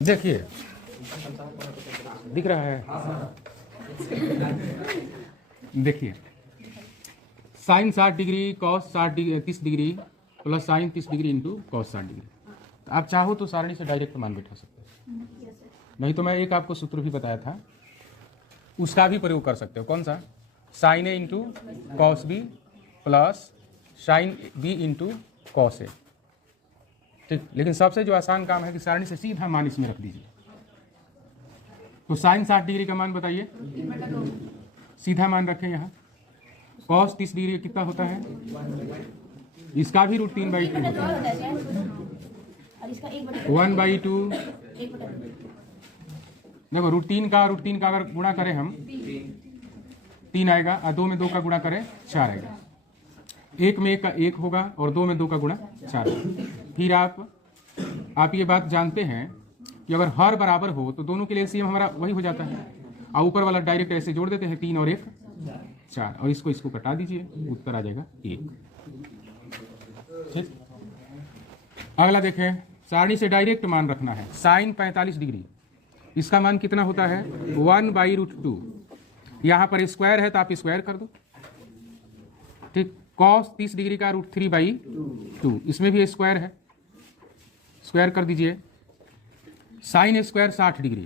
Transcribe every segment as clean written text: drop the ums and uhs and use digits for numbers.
देखिए दिख रहा है, देखिए sine 60 degree cos 30 degree plus sine 30 degree into cos 60 degree. तो आप चाहो तो सारणी से डायरेक्ट मान बैठा सकते हो, नहीं तो मैं एक आपको सूत्र भी बताया था उसका भी प्रयोग कर सकते हो। कौन सा? Sine A into cos B plus sine B into cos A. ठीक, लेकिन सबसे जो आसान काम है कि सारणी से सीधा मान इसमें रख दीजिए। तो साइन 60 डिग्री का मान बताइए, सीधा मान रखें यहाँ। कॉस 30 डिग्री कितना होता है? इसका भी √3/2 होता है, 1/2। देखो √3 का अगर गुणा करें हम 3 आएगा, और 2 में 2 का गुणा करें 4 आएगा। 1 में 1 का 1 होगा और 2 में 2 का गुणा 4 होगा। फिर आप ये बात जानते हैं कि अगर हर बराबर हो तो दोनों के लिए एलसीएम हमारा वही हो जाता है, और ऊपर वाला डायरेक्ट ऐसे जोड़ देते हैं, 3 और 1 4, और इसको कटा दीजिए, उत्तर आ जाएगा 1। ठीक, अगला देखें, सारणी से डायरेक्ट मान रखना है। साइन 45 डिग्री, इसका मान कितना होता है? 1/√2। यहाँ पर स्क्वायर है तो आप स्क्वायर कर दो। ठीक, कॉस 30 डिग्री का √3/2, इसमें भी स्क्वायर है, स्क्वायर कर दीजिए। साइन स्क्वायर 60 डिग्री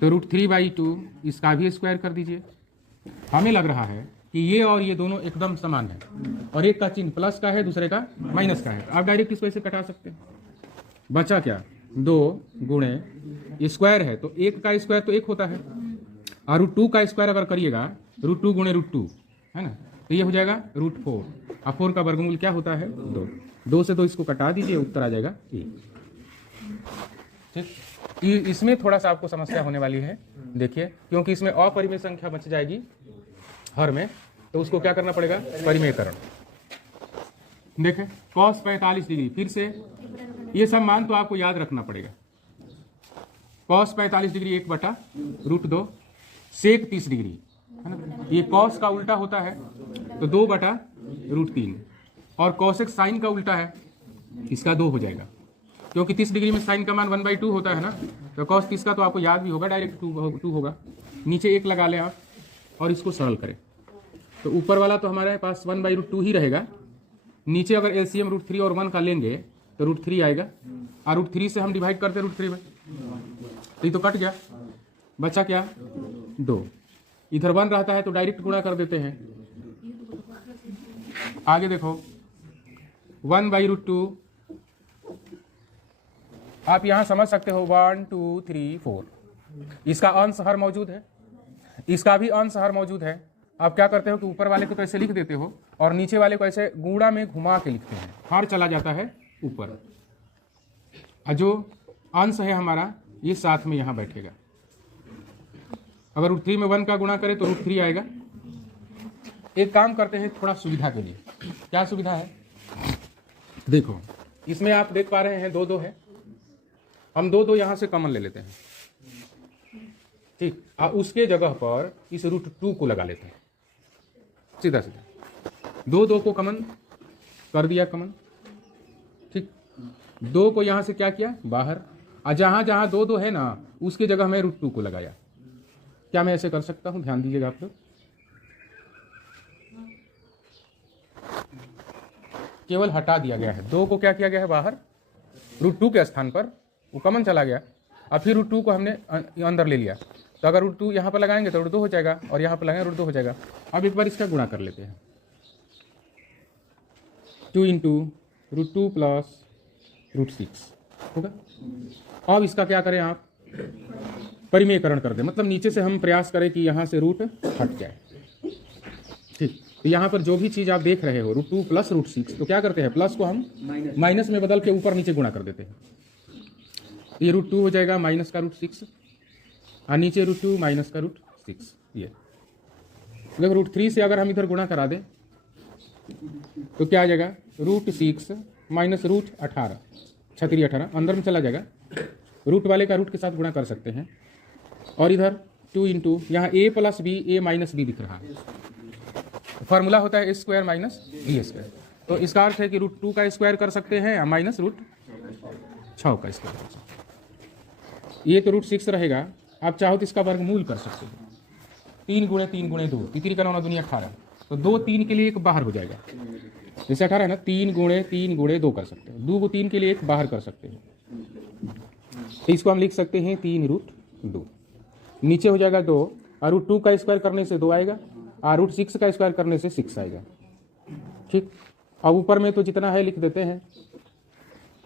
तो √3/2, इसका भी स्क्वायर कर दीजिए। हमें लग रहा है कि ये और ये दोनों एकदम समान है, और एक का चिन्ह प्लस का है, दूसरे का माइनस का है। आप डायरेक्ट इसको ऐसे कटा सकते हैं। बचा क्या? 2 गुणे स्क्वायर है तो 1 का स्क्वायर तो 1 होता है, और √2 का स्क्वायर अगर करिएगा √2 गुणे √2 है ना, तो ये हो जाएगा √4, और 4 का वर्गमूल क्या होता है? 2 से 2 इसको कटा दीजिए, उत्तर आ जाएगा 1। ठीक, इसमें थोड़ा सा आपको समस्या होने वाली है, देखिए, क्योंकि इसमें अपरिमेय संख्या बच जाएगी हर में, तो उसको क्या करना पड़ेगा? परिमेयकरण। देखें cos 45 डिग्री, फिर से ये सब मान तो आपको याद रखना पड़ेगा। cos 45 डिग्री 1/√2, सेक 30 डिग्री है ना, ये cos का उल्टा होता है तो 2/√3, और cosec साइन का उल्टा है, इसका 2 हो जाएगा, क्योंकि 30 डिग्री में साइन का मान 1/2 होता है ना, तो cos 30 का तो आपको याद भी होगा, डायरेक्ट 2 होगा। नीचे 1 लगा लें आप और इसको सरल करें, तो ऊपर वाला तो हमारे पास 1/√2 ही रहेगा। नीचे अगर एलसीएम √3 और 1 का लेंगे तो √3 आएगा, और √3 से हम डिवाइड करते हैं √3 में, तो ये तो कट गया, बचा क्या? 2। इधर 1 रहता है तो डायरेक्ट गुणा कर देते हैं। आगे देखो 1/√2, आप यहां समझ सकते हो 1 2 3 4, इसका अंश हर मौजूद है, इसका भी अंश हर मौजूद है। आप क्या करते हो कि ऊपर वाले को तो ऐसे लिख देते हो, और नीचे वाले को ऐसे गुणा में घुमा के लिखते हैं, हर चला जाता है ऊपर, और जो अंश है हमारा ये साथ में यहां बैठेगा। अगर √3 में 1 का गुणा करें तो √3 आएगा। एक काम करते हैं थोड़ा सुविधा के लिए, क्या सुविधा है? देखो इसमें आप देख पा रहे हैं 2 है, हम 2 यहां से कॉमन ले लेते हैं। ठीक, और उसके जगह पर इस √2 को लगा लेते हैं, सीधा सीधा 2 को कॉमन कर दिया, कॉमन। ठीक, 2 को यहां से क्या किया? बाहर, और जहां जहां 2 है ना उसकी जगह मैं √2 को लगाया। क्या मैं ऐसे कर सकता हूं? ध्यान दीजिएगा आप लोग, केवल हटा दिया गया है, 2 को क्या किया गया है? बाहर, √2 के स्थान पर वो कॉमन चला गया, और फिर √2 को हमने अंदर ले लिया। तो अगर √2 यहाँ पर लगाएंगे तो √2 हो जाएगा, और यहाँ पर लगाएंगे √2 हो जाएगा। अब एक बार इसका गुणा कर लेते हैं, 2 × √2 प्लस √6 होगा। अब इसका क्या करें आप? परिमेयकरण कर दें, मतलब नीचे से हम प्रयास करें कि यहाँ से रूट हट जाए। ठीक, तो यहाँ पर जो भी चीज़ आप देख रहे हो √2 प्लस √6, तो क्या करते हैं? प्लस को हम माइनस में बदल के ऊपर नीचे गुणा कर देते हैं। ये √2 हो जाएगा माइनस का √6, और नीचे √2 माइनस का √6। ये देखो √3 से अगर हम इधर गुणा करा दें तो क्या आ जाएगा? √6 माइनस √18, 18 अंदर में चला जाएगा, रूट वाले का रूट के साथ गुणा कर सकते हैं। और इधर 2 × यहाँ a + b a - b दिख रहा है, फॉर्मूला होता है a² - b²। तो इसका अर्थ है कि √2 का स्क्वायर कर सकते हैं या माइनस √6 का स्क्वायर कर सकते हैं। ये तो √6 रहेगा। आप चाहो तो इसका वर्गमूल कर सकते हो, 3 गुणे 3 गुणे 2, तितरी का 9 दुनिया 18, तो 2 3 के लिए 1 बाहर हो जाएगा। जैसे 18 है ना, 3 गुणे 3 गुणे 2 कर सकते हो, 2 को 3 के लिए 1 बाहर कर सकते हो, तो इसको हम लिख सकते हैं 3√2। नीचे हो जाएगा 2, और √2 का स्क्वायर करने से 2 आएगा, और √6 का स्क्वायर करने से 6 आएगा। ठीक, अब ऊपर में तो जितना है लिख देते हैं,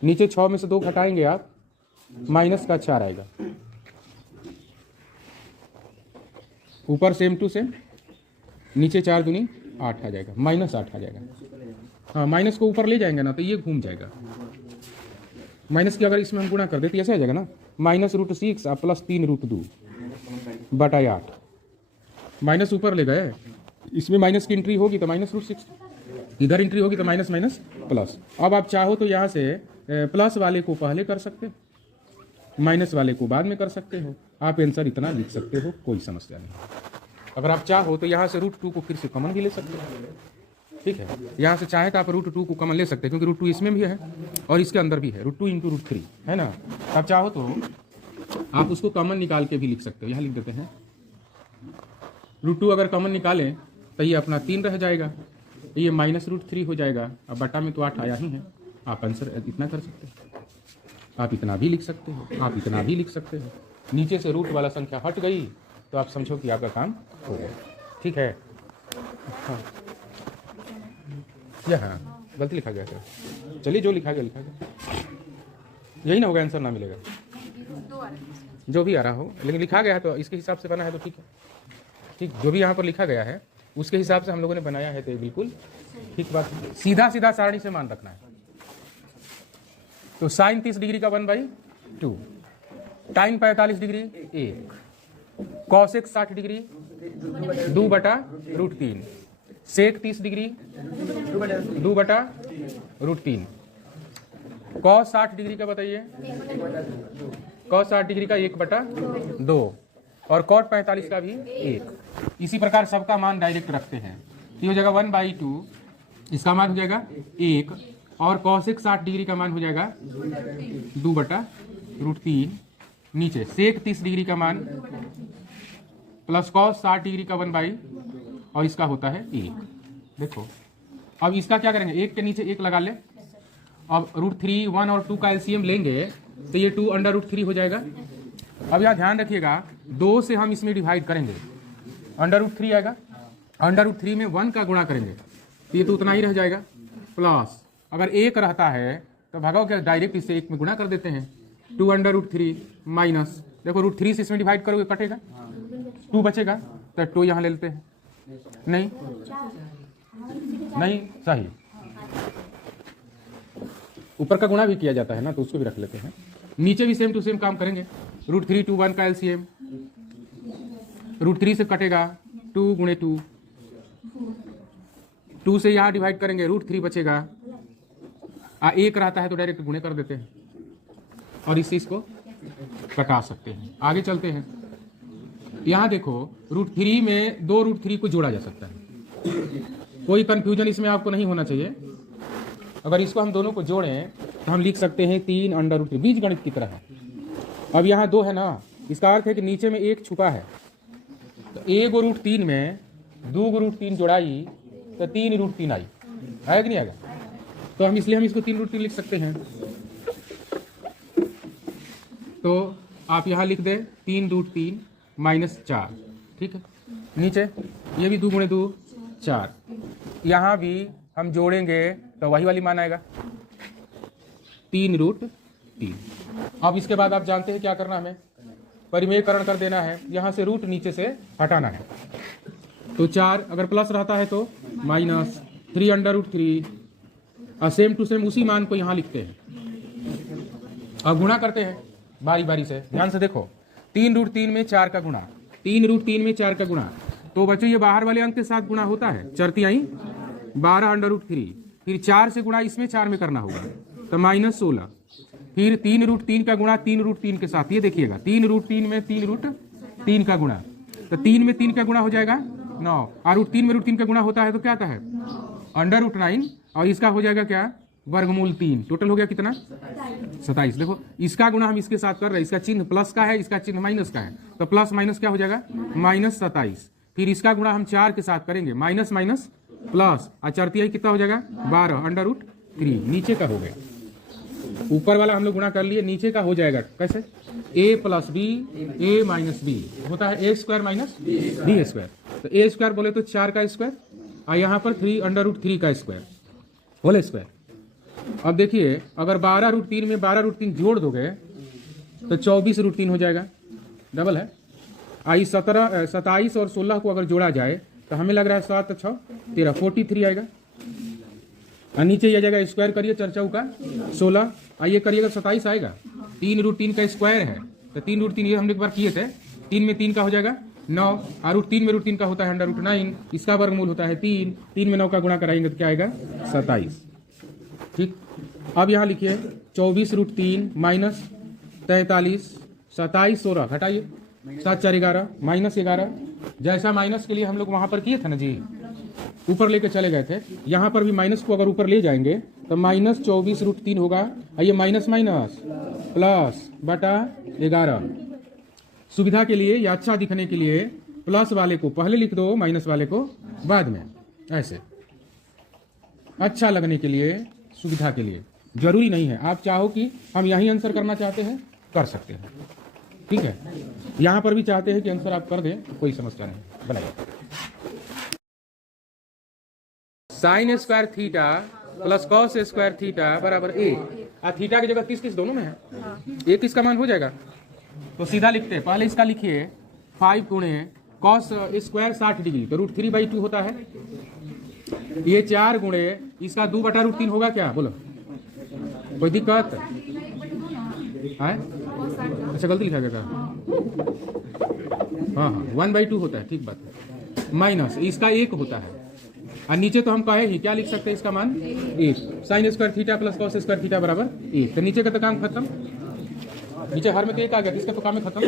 नीचे 6 में से 2 घटाएंगे आप, माइनस का 4 आएगा। ऊपर सेम टू सेम, नीचे 4 दूनी 8 आ जाएगा, -8 आ जाएगा। हाँ, माइनस को ऊपर ले जाएंगे ना तो ये घूम जाएगा। माइनस की अगर इसमें हम गुणा कर देते ऐसे आ जाएगा ना, -√6 और प्लस 3√2 बटा 8। माइनस ऊपर ले गए, इसमें माइनस की एंट्री होगी तो -√6, इधर एंट्री होगी तो माइनस माइनस प्लस। अब आप चाहो तो यहाँ से प्लस वाले को पहले कर सकते हो, माइनस वाले को बाद में कर सकते हो। आप आंसर इतना लिख सकते हो, कोई समस्या नहीं। अगर आप चाहो तो यहाँ से √2 को फिर से कॉमन भी ले सकते हो। ठीक है, यहाँ से चाहे तो आप √2 को कॉमन ले सकते हैं, क्योंकि √2 इसमें भी है और इसके अंदर भी है, √2 × √3 है ना। आप चाहो तो आप उसको कॉमन निकाल के भी लिख सकते हो। यहाँ लिख देते हैं √2 अगर कॉमन निकालें तो ये अपना 3 रह जाएगा, ये -√3 हो जाएगा। अब बटा में तो 8 आया ही है, आप आंसर इतना कर सकते हो। आप इतना भी लिख सकते हो, आप इतना भी लिख सकते हो। नीचे से रूट वाला संख्या हट गई तो आप समझो कि आपका काम हो गया। ठीक है, हाँ हाँ गलती लिखा गया था, चलिए जो लिखा गया लिखा गया, यही ना होगा आंसर, ना मिलेगा जो भी आ रहा हो, लेकिन लिखा गया है तो इसके हिसाब से बना है तो ठीक है। ठीक, जो भी यहाँ पर लिखा गया है उसके हिसाब से हम लोगों ने बनाया है तो बिल्कुल ठीक बात। सीधा सीधा सारणी से मान रखना है। तो साइन 30 डिग्री का 1/2, टाइन 45 डिग्री 1, कॉसेक 60 डिग्री 2/√3, सेक 30 डिग्री 2/√3, कॉस 60 डिग्री का बताइए, कॉस 60 डिग्री का 1/2, और कॉट 45 का भी 1। इसी प्रकार सबका मान डायरेक्ट रखते हैं। ये हो जाएगा 1/2, इसका मान हो जाएगा 1, और कॉसेक 60 डिग्री का मान हो जाएगा 2/√3। नीचे सेक 30 डिग्री का मान प्लस कॉस 60 डिग्री का 1/, और इसका होता है 1। देखो अब इसका क्या करेंगे, 1 के नीचे 1 लगा ले। अब √3, 1 और 2 का एलसीएम लेंगे तो ये 2/√3 हो जाएगा। अब यहाँ ध्यान रखिएगा, 2 से हम इसमें डिवाइड करेंगे, √3 आएगा, √3 में 1 का गुणा करेंगे तो ये तो उतना ही रह जाएगा, प्लस अगर 1 रहता है तो भागो क्या, डायरेक्ट इसे 1 में गुणा कर देते हैं, 2/√3 माइनस, देखो √3 से इसमें डिवाइड करोगे कटेगा, 2 बचेगा तो 2 यहाँ ले लेते हैं, नहीं सही, ऊपर का गुणा भी किया जाता है ना तो उसको भी रख लेते हैं। नीचे भी सेम टू सेम काम करेंगे, √3 2 1 का एलसीएम, √3 से कटेगा 2 × 2, 2 से यहाँ डिवाइड करेंगे, √3 बचेगा, 1 रहता है तो डायरेक्ट गुणे कर देते हैं और इससे इसको कटा सकते हैं। आगे चलते हैं, यहाँ देखो √3 में 2 √3 को जोड़ा जा सकता है, कोई कंफ्यूजन इसमें आपको नहीं होना चाहिए। अगर इसको हम दोनों को जोड़ें तो हम लिख सकते हैं 3/√3, बीज गणित की तरह है। अब यहाँ 2 है ना, इसका अर्थ है कि नीचे में 1 छुपा है, तो 1 √3 में 2 √3 जोड़ाई तो 3 √3 आई, आया कि नहीं आएगा, तो हम इसलिए हम इसको 3 √3 लिख सकते हैं। तो आप यहाँ लिख दें 3 √3 -4, ठीक है। नीचे ये भी 2 × 2 4, यहाँ भी हम जोड़ेंगे तो वही वाली मान आएगा 3 √3। अब इसके बाद आप जानते हैं क्या करना, हमें परिमेयकरण कर देना है, यहाँ से रूट नीचे से हटाना है। तो 4 अगर प्लस रहता है तो -3/√3, और सेम टू सेम उसी मान को यहाँ लिखते हैं। अब गुणा करते हैं बारी बारी से, ध्यान से देखो, 3 √3 में 4 का गुणा, 3 √3 में 4 का गुणा, तो बच्चों ये बाहर वाले अंक के साथ गुणा होता है, चरती आई 12/√3, फिर 4 से गुणा इसमें 4 में करना होगा तो -16, फिर 3 √3 का गुणा 3 √3 के साथ, ये देखिएगा 3 √3 में 3 √3 का गुणा, तो 3 में 3 का गुणा हो जाएगा 9, और √3 में √3 का गुणा होता है तो क्या आता है √9, और इसका हो जाएगा क्या वर्गमूल 3, टोटल हो गया कितना 27। देखो इसका गुणा हम इसके साथ कर रहे हैं, इसका चिन्ह प्लस का है, इसका चिन्ह माइनस का है, तो प्लस माइनस क्या हो जाएगा -27। फिर इसका गुणा हम 4 के साथ करेंगे, माइनस माइनस प्लस, और चरतियाई कितना हो जाएगा 12 √3। नीचे का हो गया, ऊपर वाला हम लोग गुणा कर लिए, नीचे का हो जाएगा कैसे a plus B a minus B होता है a square minus b square. तो a स्क्वायर बोले तो 4 का स्क्वायर, और यहाँ पर 3 √3 का स्क्वायर होल स्क्वायर। अब देखिए अगर 12 √3 में 12 √3 जोड़ दोगे तो 24 √3 हो जाएगा, डबल है। आई 27 और 16 को अगर जोड़ा जाए तो हमें लग रहा है 7 6 13 43 आएगा, और नीचे ये जाएगा स्क्वायर करिए चर्चाऊ का 16, आइए करिएगा 27 आएगा। 3 √3 का स्क्वायर है, तो 3 √3 ये हम एक बार किए थे, 3 में 3 का हो जाएगा 9, और √3 में √3 का होता है √9, इसका वर्गमूल होता है 3, 3 में 9 का गुणा कराएंगे तो क्या आएगा 27। ठीक, अब यहाँ लिखिए 24 √3 माइनस 43, 27 16 घटाइए, 7 4 11 -11। जैसा माइनस के लिए हम लोग वहां पर किए थे ना जी, ऊपर लेके चले गए थे, यहाँ पर भी माइनस को अगर ऊपर ले जाएंगे तो -24 √3 होगा, ये माइनस माइनस प्लस बटा 11। सुविधा के लिए या अच्छा दिखने के लिए प्लस वाले को पहले लिख दो, माइनस वाले को बाद में, ऐसे अच्छा लगने के लिए, सुविधा के लिए। जरूरी नहीं है, आप चाहो कि हम यही आंसर करना चाहते हैं कर सकते हैं, ठीक है। यहाँ पर भी चाहते हैं कि आंसर आप कर दें, कोई समस्या नहीं, बनाइए। Sine square theta plus cos square theta बराबर a, और थीटा की जगह 30 दोनों में है, एक इसका मान हो जाएगा। तो सीधा लिखते हैं, पहले इसका लिखिए 5 गुणे कॉस स्क्वायर 60 डिग्री, तो √3/2 होता है। ये 4 गुणे इसका 2/√3 होगा क्या, बोलो कोई दिक्कत है? अच्छा गलती लिखा गया, हाँ 1/2 होता है, ठीक बात है। माइनस इसका 1 होता है, और नीचे तो हम कहे ही क्या लिख सकते हैं, इसका मान 1। Sine square theta plus cos square theta बराबर 1, तो नीचे का तो काम खत्म, नीचे हर में तो 1 आ गया, इसका तो काम है खत्म।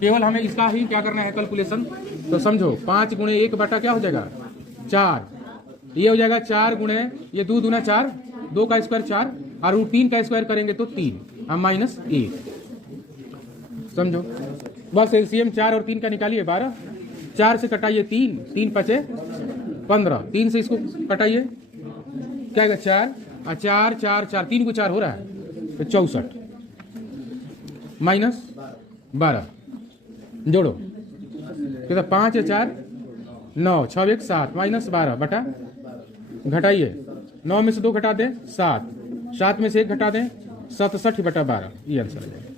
केवल हमें इसका ही क्या करना है कैलकुलेशन, तो समझो 5 गुणे 1 बटा क्या हो जाएगा 4, ये हो जाएगा 4 गुणे ये 2 दूना 4, 2 का स्क्वायर 4, और √3 का स्क्वायर करेंगे तो 3 और -1, समझो। बस एलसीएम 4 और 3 का निकालिए 12, 4 से कटाइए 3, 3 पचे 15, 3 से इसको कटाइए क्या आएगा 4, और 4 4 4 3 को 4 हो रहा है तो 64 -12 जोड़ो कितना 5 या 4 9 6 1 7 -12 बटा घटाइए 9 में से 2 घटा दें 7, 7 में से 1 घटा दें 67/12, ये आंसर है।